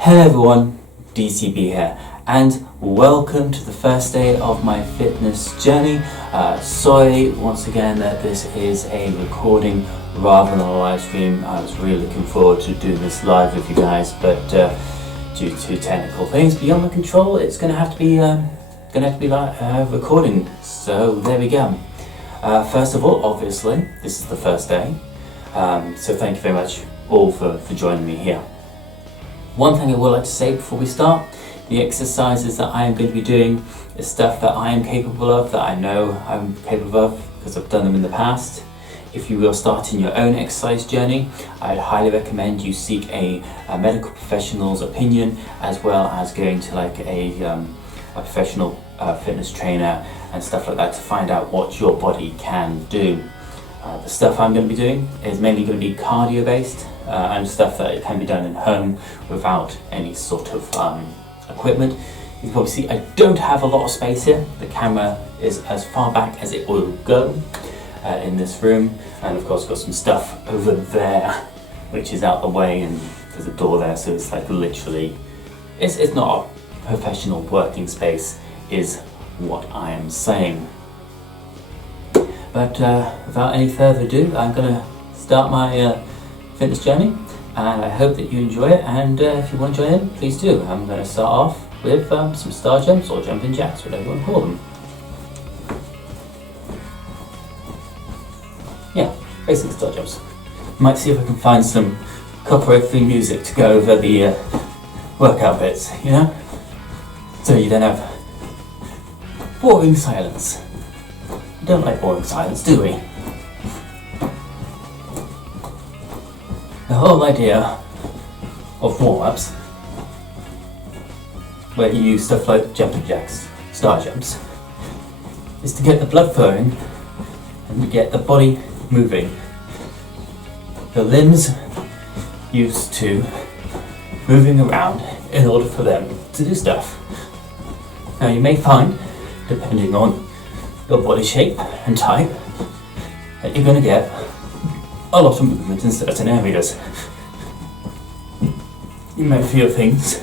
Hello everyone, DCB here, and welcome to the first day of my fitness journey. Sorry once again that this is a recording rather than a live stream. I was really looking forward to doing this live with you guys, but due to technical things beyond my control, it's going to have to be recording. So there we go. First of all, obviously, this is the first day, so thank you very much all for joining me here. One thing I would like to say before we start, the exercises that I am going to be doing is stuff that I am capable of, that I know I'm capable of because I've done them in the past. If you will start in your own exercise journey, I'd highly recommend you seek a medical professional's opinion, as well as going to like a professional fitness trainer and stuff like that to find out what your body can do. The stuff I'm going to be doing is mainly going to be cardio based and stuff that can be done in home without any sort of equipment. You can probably see I don't have a lot of space here. The camera is as far back as it will go in this room, and of course got some stuff over there which is out the way, and there's a door there, so it's like literally it's not a professional working space is what I am saying. But without any further ado, I'm going to start my fitness journey, and I hope that you enjoy it, and if you want to join in, please do. I'm going to start off with some star jumps or jumping jacks, whatever you want to call them. Yeah, basic star jumps. Might see if I can find some copyright-free music to go over the workout bits, you know? So you don't have boring silence. We don't like boring silence, do we? The whole idea of warm-ups, where you use stuff like jumping jacks, star jumps, is to get the blood flowing and to get the body moving. The limbs used to moving around in order for them to do stuff. Now you may find, depending on your body shape and type, that you're going to get a lot of movement in certain areas. You may feel things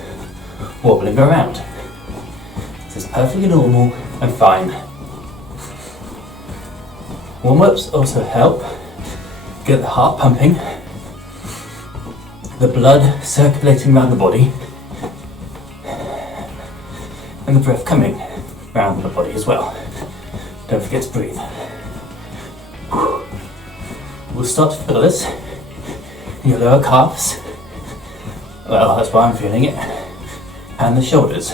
wobbling around. This is perfectly normal and fine. Warm-ups also help get the heart pumping, the blood circulating around the body, and the breath coming around the body as well. Don't forget to breathe. We'll start to feel this in your lower calves. Well, that's why I'm feeling it. And the shoulders.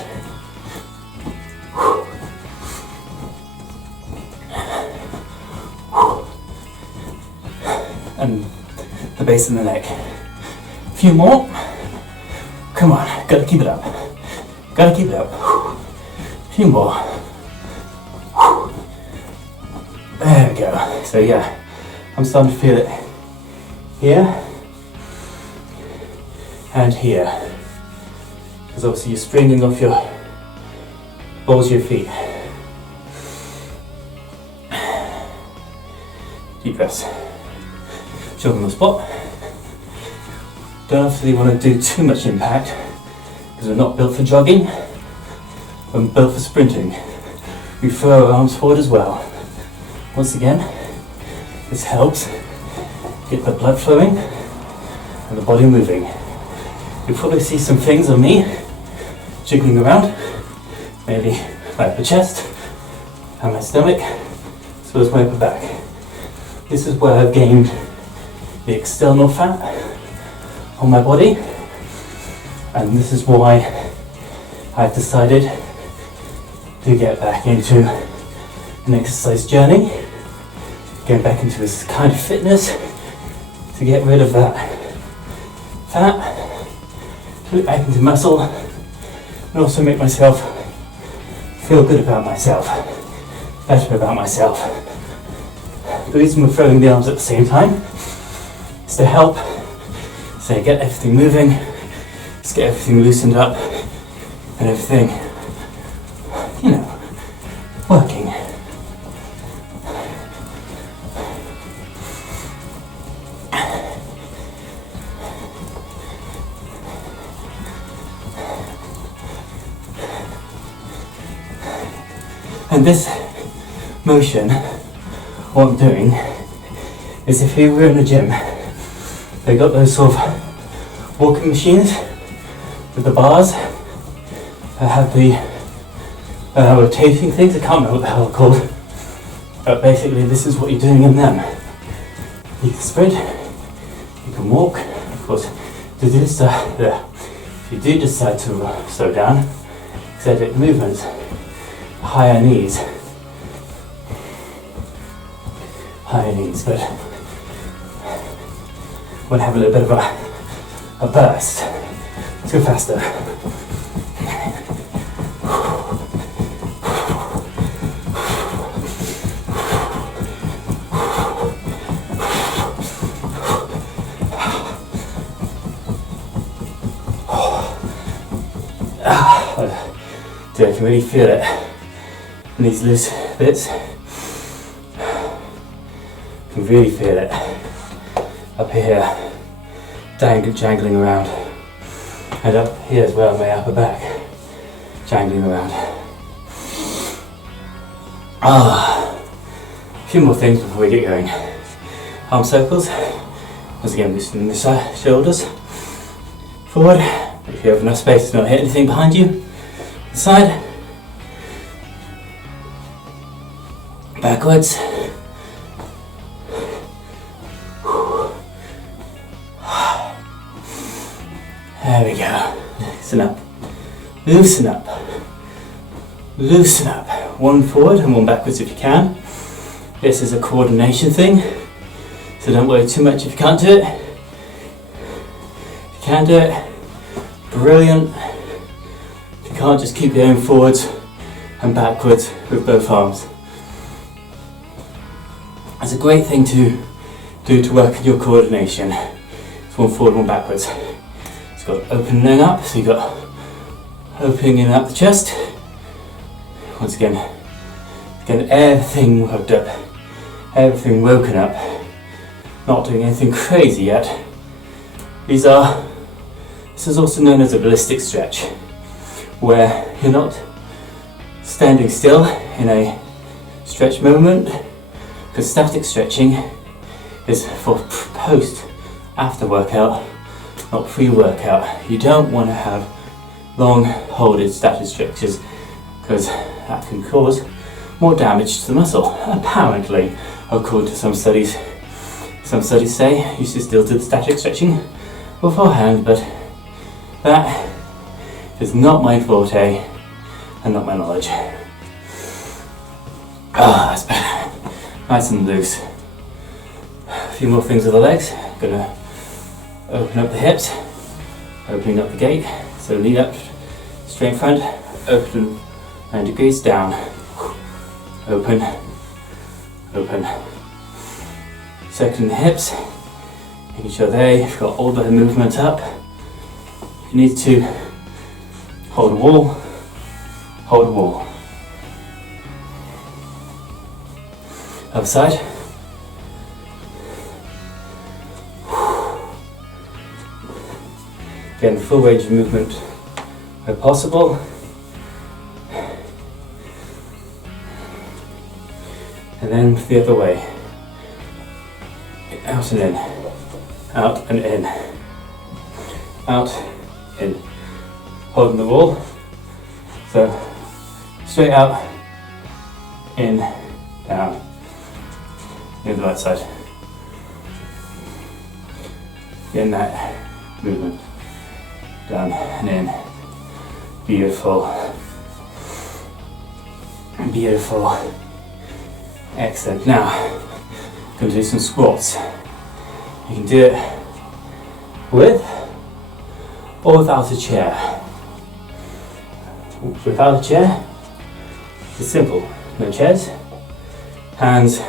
And the base of the neck. A few more. Come on, gotta keep it up. Gotta keep it up. A few more. There we go. So yeah, I'm starting to feel it here and here. Because obviously you're springing off your balls of your feet. Deep breaths. Jogging the spot. Don't obviously want to do too much impact because we're not built for jogging. We're built for sprinting. We throw our arms forward as well. Once again, this helps get the blood flowing and the body moving. You'll probably see some things on me jiggling around, maybe my upper chest and my stomach, as well as my upper back. This is where I've gained the external fat on my body, and this is why I've decided to get back into an exercise journey, going back into this kind of fitness to get rid of that fat, put it back into muscle, and also make myself feel good about myself, better about myself. The reason we're throwing the arms at the same time is to help, say, get everything moving, just get everything loosened up and everything, you know, working. And this motion, what I'm doing, is if you were in a gym, they got those sort of walking machines with the bars that have the rotating things. I can't remember what the hell they're called. But basically this is what you're doing in them. You can sprint, you can walk, of course, to do this stuff there. If you do decide to slow down, exaggerate the movements, higher knees, but we'll have a little bit of a burst. Let's go faster. Dude, I can really feel it in these loose bits. I can really feel it up here, jangling around, and up here as well, my upper back, jangling around. A few more things before we get going. Arm circles, once again loosening the shoulders, forward, make sure you have enough space to not hit anything behind you, side, backwards, there we go, loosen up, loosen up, loosen up, one forward and one backwards if you can. This is a coordination thing, so don't worry too much if you can't do it. If you can do it, brilliant. If you can't, just keep going forwards and backwards with both arms. It's a great thing to do to work on your coordination. It's one forward, one backwards. It's got opening up, so you've got opening up the chest. Once again, everything worked up, everything woken up. Not doing anything crazy yet. This is also known as a ballistic stretch, where you're not standing still in a stretch movement, because static stretching is for post, after workout, not pre-workout. You don't want to have long holded static stretches, because that can cause more damage to the muscle, apparently, according to some studies. Some studies say you should still do the static stretching beforehand, but that is not my forte and not my knowledge. That's better. Nice and loose. A few more things with the legs. Gonna open up the hips, opening up the gait. So knee up, straight in front, open 90 degrees down, open, open. Circling the hips, making sure you've got all the movement up. You need to hold a wall, hold a wall. Other side. Again, full range of movement where possible. And then the other way. Out and in, out and in, out, in. Holding the wall. So straight out, in, down. The right side. Getting that movement. Down and in. Beautiful. Beautiful. Excellent. Now, going to do some squats. You can do it with or without a chair. Without a chair, it's simple. No chairs. Hands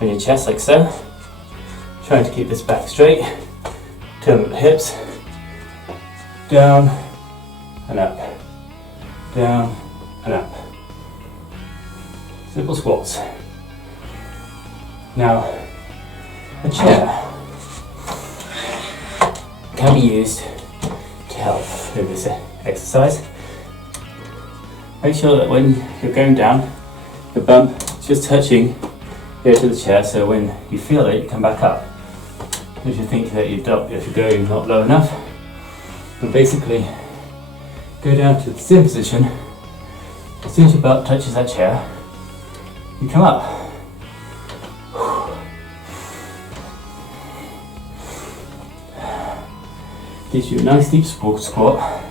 on your chest like so. Trying to keep this back straight. Turn the hips. Down and up. Down and up. Simple squats. Now, a chair can be used to help with this exercise. Make sure that when you're going down, The bump is just touching the edge of the chair, so when you feel it, you come back up. If you think that you're going not low enough, then basically go down to the same position. As soon as your butt touches that chair, you come up. Gives you a nice deep squat,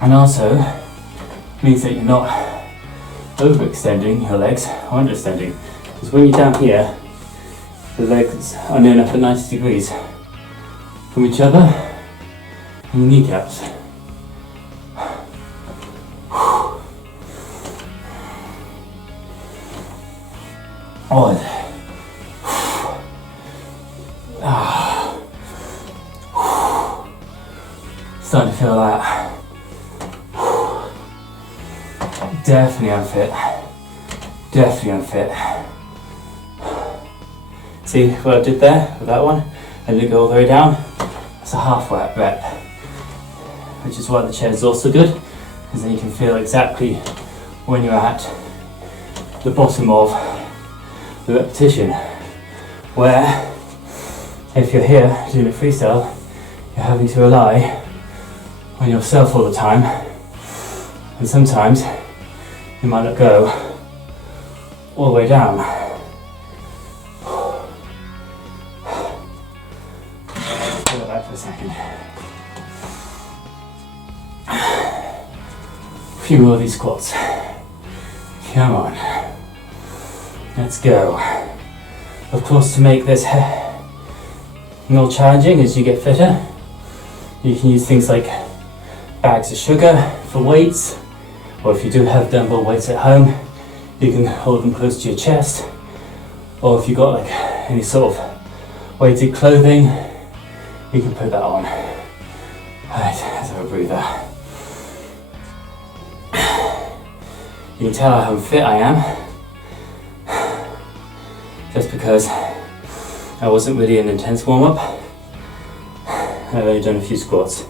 and also means that you're not overextending your legs or underextending. Because when you're down here, the legs are near enough at 90 degrees from each other and your kneecaps. Starting to feel that. Definitely unfit. Definitely unfit. See what I did there with that one? I didn't go all the way down. That's a half rep. Which is why the chair is also good, because then you can feel exactly when you're at the bottom of the repetition. Where, if you're here doing a freestyle, you're having to rely on yourself all the time, and sometimes you might not go all the way down. Hold it back for a second. A few more of these squats. Come on. Let's go. Of course, to make this more challenging as you get fitter, you can use things like bags of sugar for weights, or if you do have dumbbell weights at home, you can hold them close to your chest, or if you've got like any sort of weighted clothing, you can put that on. Right, let's have a breather. You can tell how fit I am just because I wasn't really an intense warm-up. I've only done a few squats.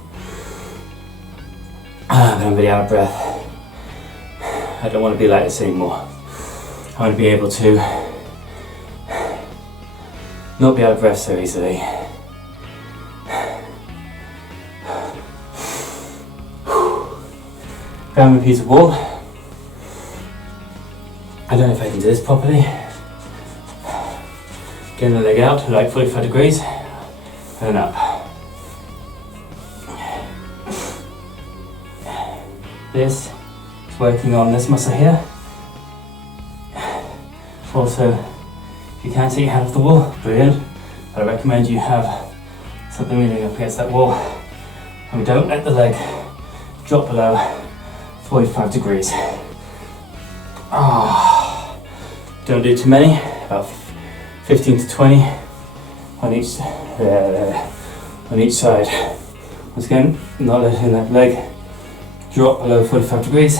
But I'm really out of breath. I don't want to be like this anymore. I want to be able to not be out of breath so easily. Found a piece of wall. I don't know if I can do this properly. Getting the leg out to like 45 degrees and up. This is working on this muscle here. Also, if you can take your hand off the wall, brilliant. But I recommend you have something leaning up against that wall. And we don't let the leg drop below 45 degrees. Don't do too many, about 15 to 20 on each side. Once again, not letting that leg drop below 45 degrees.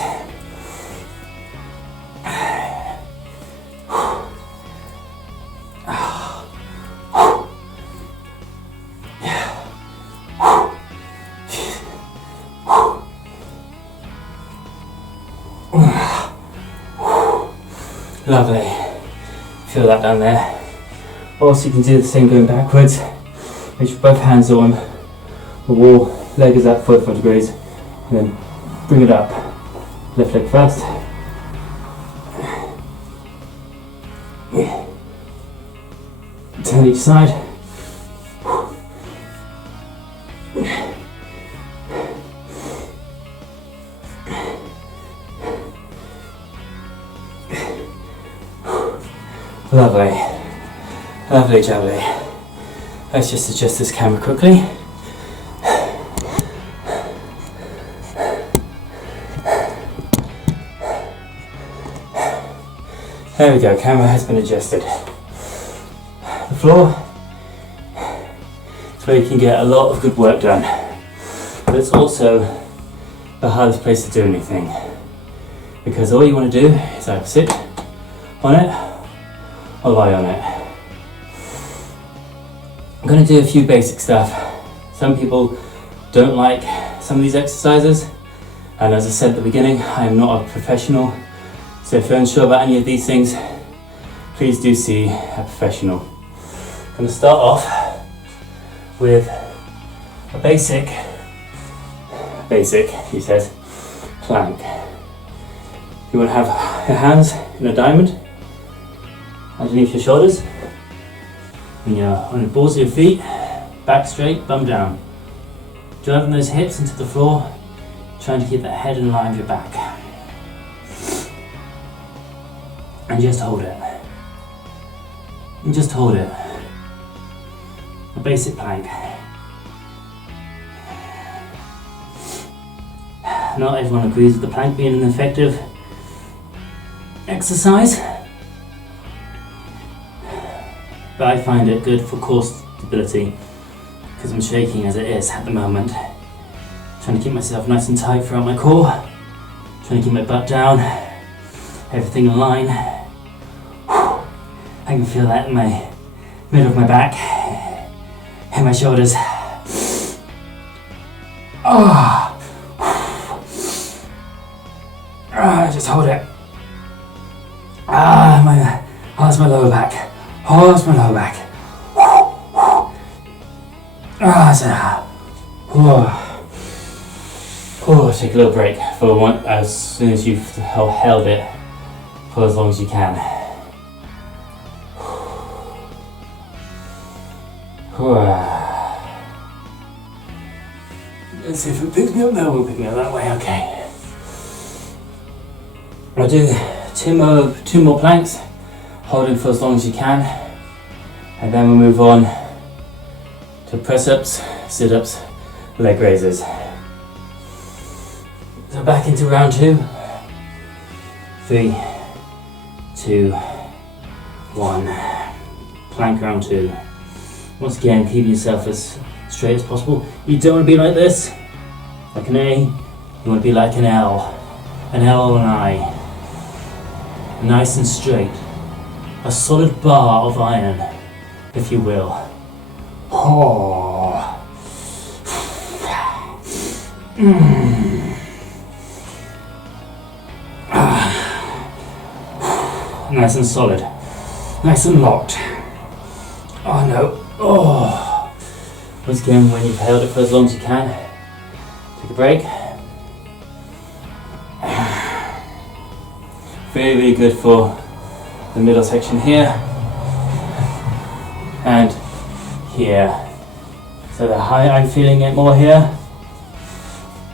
Lovely. Feel that down there. Also, you can do the same going backwards. Make sure both hands are on the wall, leg is at 45 degrees, and then bring it up. Left leg first. Turn each side. Lovely. Lovely jubbly. Let's just adjust this camera quickly. There we go, camera has been adjusted. The floor is where you can get a lot of good work done, but it's also the hardest place to do anything, because all you want to do is either sit on it or lie on it. I'm going to do a few basic stuff. Some people don't like some of these exercises, and as I said at the beginning, I am not a professional So if you're unsure about any of these things, please do see a professional. I'm going to start off with a basic, he says, plank. You want to have your hands in a diamond underneath your shoulders, and you're on the balls of your feet, back straight, bum down. Driving those hips into the floor, trying to keep that head in line with your back. And just hold it. And just hold it. A basic plank. Not everyone agrees with the plank being an effective exercise, but I find it good for core stability because I'm shaking as it is at the moment. Trying to keep myself nice and tight throughout my core, trying to keep my butt down, everything in line. I can feel that in my middle of my back and my shoulders. Just hold it. How's my lower back? How's my lower back? Take a little break for one as soon as you've held it for as long as you can. Let's see if it picks me up. No, we'll pick me up that way. Okay. I'll do two more planks, holding for as long as you can, and then we'll move on to press-ups, sit-ups, leg raises. So back into round 2. 3, 2, 1. Plank round 2. Once again, keep yourself as straight as possible. You don't want to be like this, like an A. You want to be like an L. An L and an I. Nice and straight. A solid bar of iron, if you will. Nice and solid. Nice and locked. Oh no. Once again, when you've held it for as long as you can, take a break. Very, very good for the middle section here and here. So I'm feeling it more here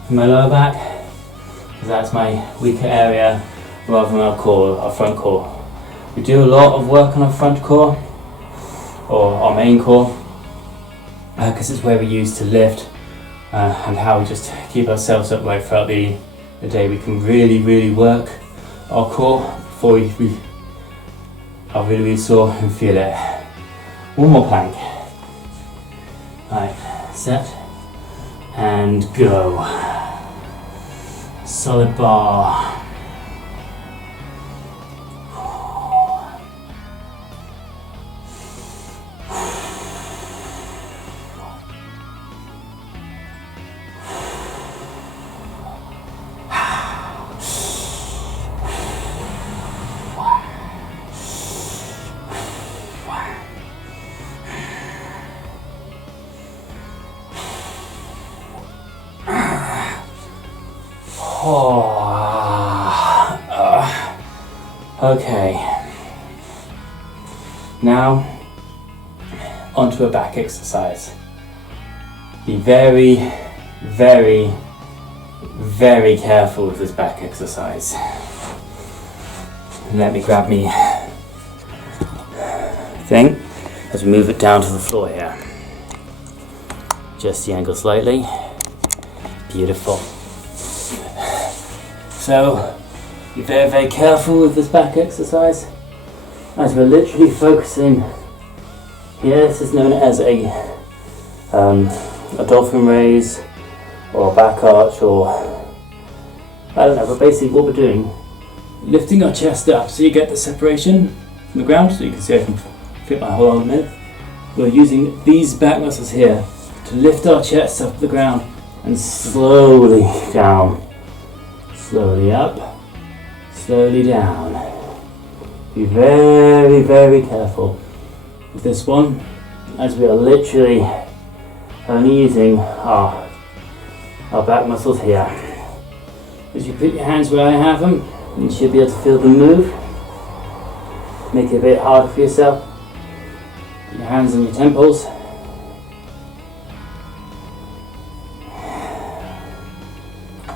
in my lower back, because that's my weaker area rather than our front core. We do a lot of work on our front core, or our main core, because it's where we use to lift and how we just keep ourselves upright throughout the day. We can really, really work our core before we are really, really sore and feel it. One more plank. Right, set and go. Solid bar. Okay, now onto a back exercise. Be very, very, very careful with this back exercise. Let me grab me thing as we move it down to the floor here. Adjust the angle slightly. Beautiful. So, be very, very careful with this back exercise as we're literally focusing here. This is known as a Dolphin Raise or a back arch, or I don't know, but basically what we're doing, lifting our chest up so you get the separation from the ground, so you can see I can fit my whole arm in. We're using these back muscles here to lift our chest up the ground and slowly down, slowly up, slowly down. Be very, very careful with this one, as we are literally only using our back muscles here. As you put your hands where I have them, you should be able to feel them move. Make it a bit harder for yourself. Put your hands on your temples.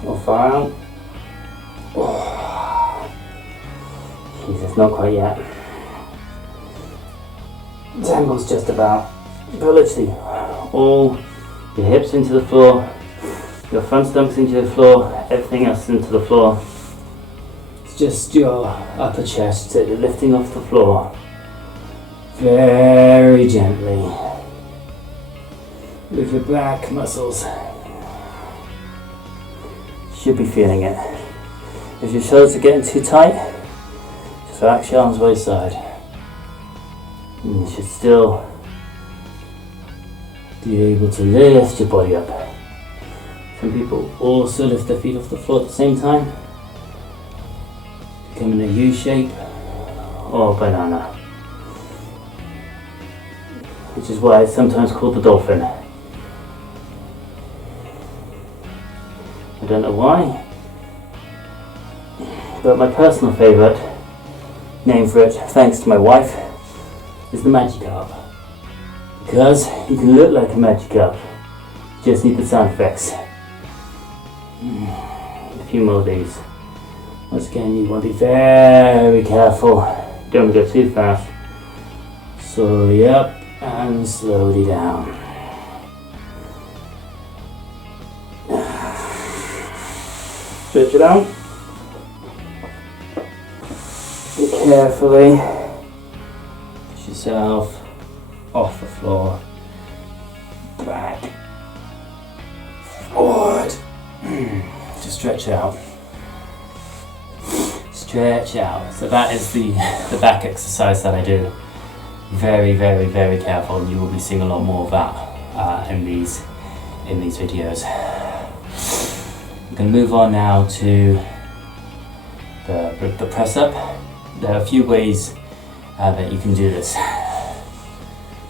Or far out. Oh. Jesus, not quite yet. Temples just about. But literally, all your hips into the floor, your front stomach's into the floor, everything else into the floor. It's just your upper chest that you're lifting off the floor. Very gently. With your back muscles. Should be feeling it. If your shoulders are getting too tight, just relax your arms by your side. And you should still be able to lift your body up. Some people also lift their feet off the floor at the same time, becoming a U shape or banana, which is why it's sometimes called the dolphin. I don't know why, but my personal favourite name for it, thanks to my wife, is the Magikarp. Because you can look like a Magikarp, you just need the sound effects. A few more of these. Once again, you want to be very careful. Don't want to go too fast. Slowly up and slowly down. Stretch it out. Carefully push yourself off the floor. Back. Forward. Just stretch out. Stretch out. So that is the back exercise that I do. Very, very, very careful, and you will be seeing a lot more of that in these videos. We can move on now to the press up. There are a few ways that you can do this.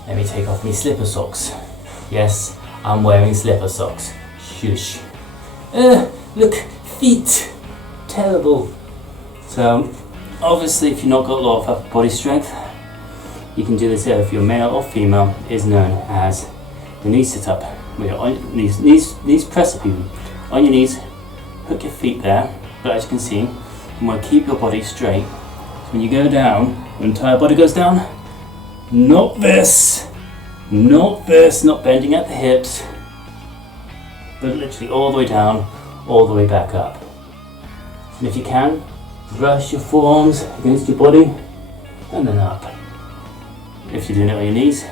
Let me take off my slipper socks. Yes, I'm wearing slipper socks. Shush. Look, feet. Terrible. So, obviously, if you've not got a lot of upper body strength, you can do this here. If you're male or female, is known as the knee sit up. Where you're on knees press up even. On your knees, hook your feet there. But as you can see, you want to keep your body straight. So when you go down, your entire body goes down. Not this, not bending at the hips, but literally all the way down, all the way back up. And if you can, brush your forearms against your body, and then up. If you're doing it on your knees,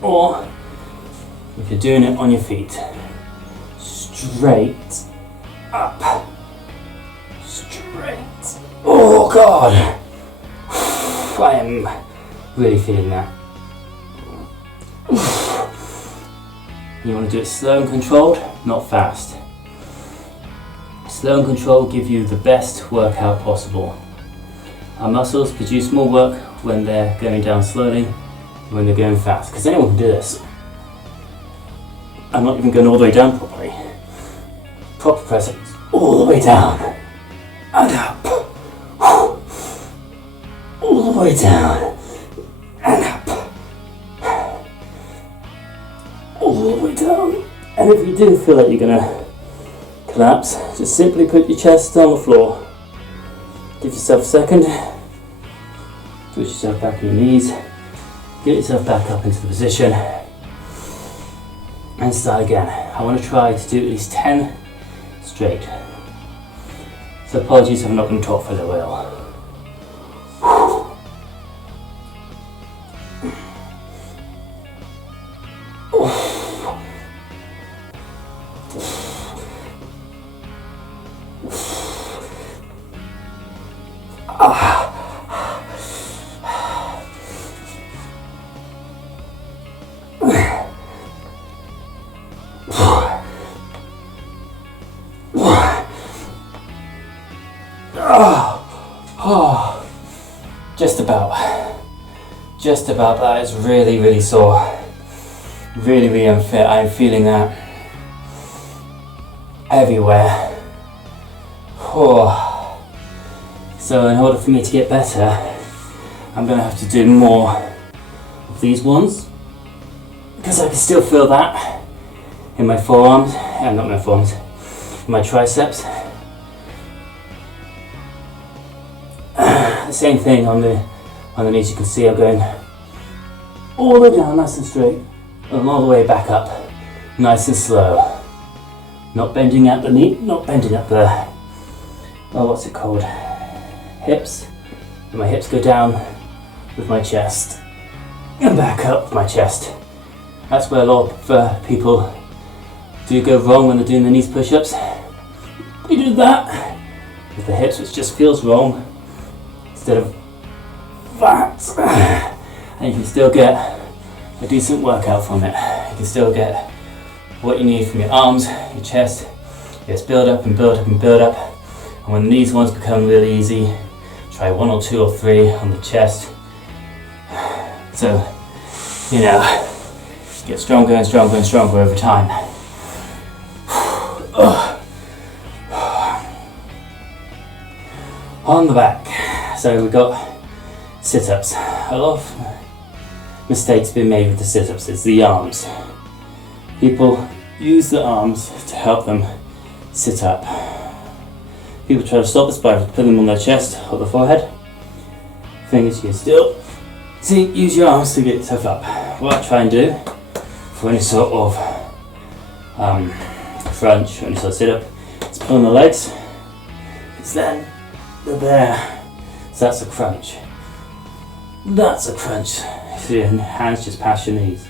or if you're doing it on your feet, straight up, straight. Oh God! I am really feeling that. You want to do it slow and controlled, not fast. Slow and controlled give you the best workout possible. Our muscles produce more work when they're going down slowly than when they're going fast, because anyone can do this. I'm not even going all the way down properly. Proper press it all the way down and up. All the way down and up. All the way down. And if you do feel like you're going to collapse, just simply put your chest on the floor. Give yourself a second. Push yourself back on your knees. Get yourself back up into the position. And start again. I want to try to do at least 10 straight. So apologies if I'm not going to talk for a little while. Just about. That is really, really sore. Really, really unfit. I'm feeling that everywhere. Oh. So in order for me to get better, I'm going to have to do more of these ones, because I can still feel that in my forearms, not my forearms, in my triceps. The same thing on the knees. You can see I'm going all the way down nice and straight and all the way back up nice and slow. Not bending at the knee, not bending at the, what's it called? Hips. And my hips go down with my chest and back up with my chest. That's where a lot of people do go wrong when they're doing the knees push-ups. You do that with the hips, which just feels wrong, instead of that. And you can still get a decent workout from it. You can still get what you need from your arms, your chest. You just build up and build up and build up. And when these ones become really easy, try 1 or 2 or 3 on the chest. So, get stronger and stronger and stronger over time. On the back, so we've got sit-ups. A lot of mistakes being made with the sit-ups. It's the arms. People use the arms to help them sit up. People try to stop this by putting them on their chest or the forehead. Thing is, you can still use your arms to get yourself up. What I try and do for any sort of crunch or any sort of sit-up is pull on the legs. It's then they're there. So that's a crunch. That's a crunch. So your hands just past your knees.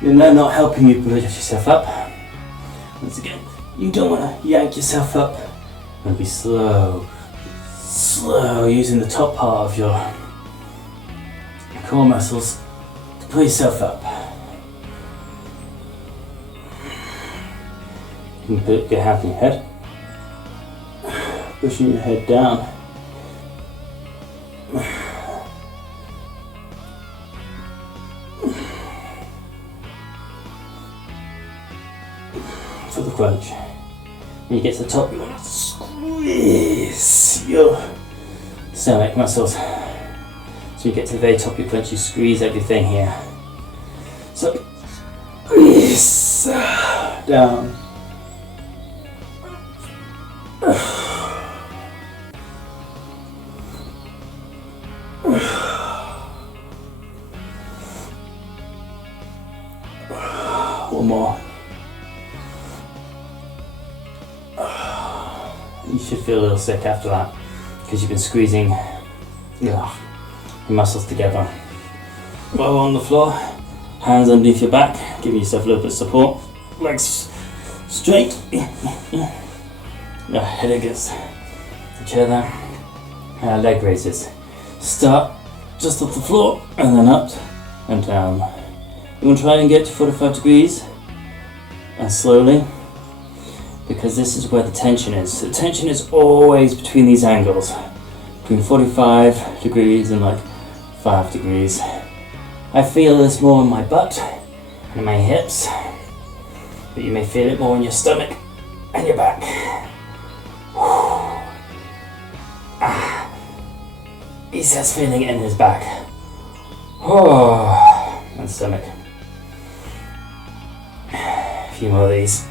And they're not helping you lift yourself up. Once again, you don't want to yank yourself up. And be slow, using the top part of your core muscles to pull yourself up. You can put your hand on your head, pushing your head down. For the crunch. When you get to the top, you want to squeeze your stomach muscles. So you get to the very top of your crunch, you squeeze everything here. So, squeeze down. One more. You should feel a little sick after that because you've been squeezing your muscles together. While on the floor, hands underneath your back, giving yourself a little bit of support. Legs straight. Your head against the chair there. Leg raises. Start just off the floor and then up and down. You want to try and get to 45 degrees and slowly, because this is where the tension is. The tension is always between these angles, between 45 degrees and like 5 degrees. I feel this more in my butt and in my hips, but you may feel it more in your stomach and your back. He says feeling it in his back. And stomach. A few more of these.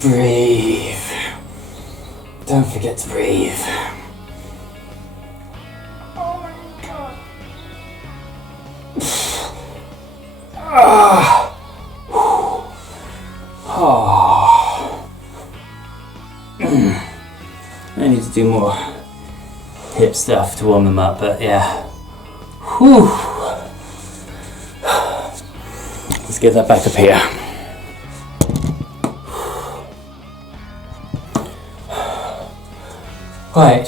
Breathe. Don't forget to breathe. Oh my god. I need to do more hip stuff to warm them up, but yeah. Let's get that back up here. Right.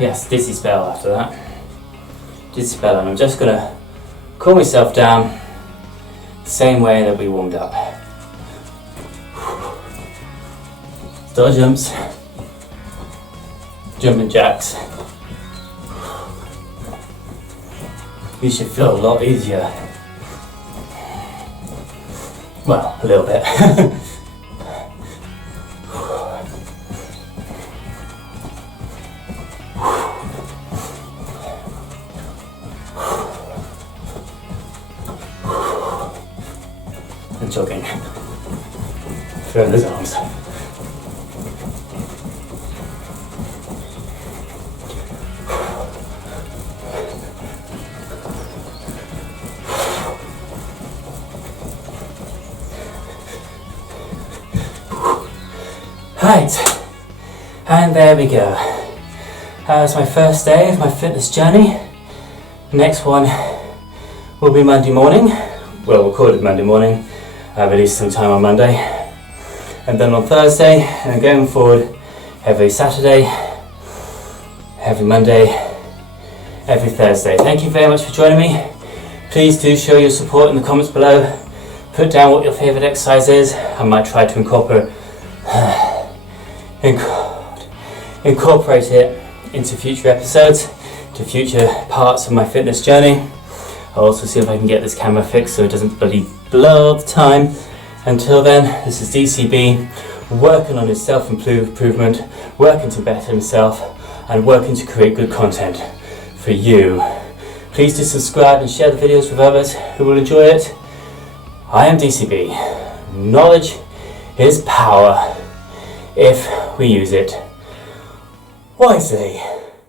Yes, dizzy spell after that. did spell on. I'm just gonna cool myself down the same way that we warmed up. Star jumps, jumping jacks. You should feel a lot easier. Well, a little bit. And jogging. Throw those arms. Right, and there we go. That was my first day of my fitness journey. Next one will be Monday morning. Well, recorded Monday morning. I released some time on Monday. And then on Thursday, and then going forward, every Saturday, every Monday, every Thursday. Thank you very much for joining me. Please do show your support in the comments below. Put down what your favourite exercise is. I might try to incorporate it into future episodes, to future parts of my fitness journey. I'll also see if I can get this camera fixed so it doesn't bloody blow all the time. Until then, this is DCB, working on his self-improvement, working to better himself, and working to create good content for you. Please do subscribe and share the videos with others who will enjoy it. I am DCB. Knowledge is power if we use it wisely.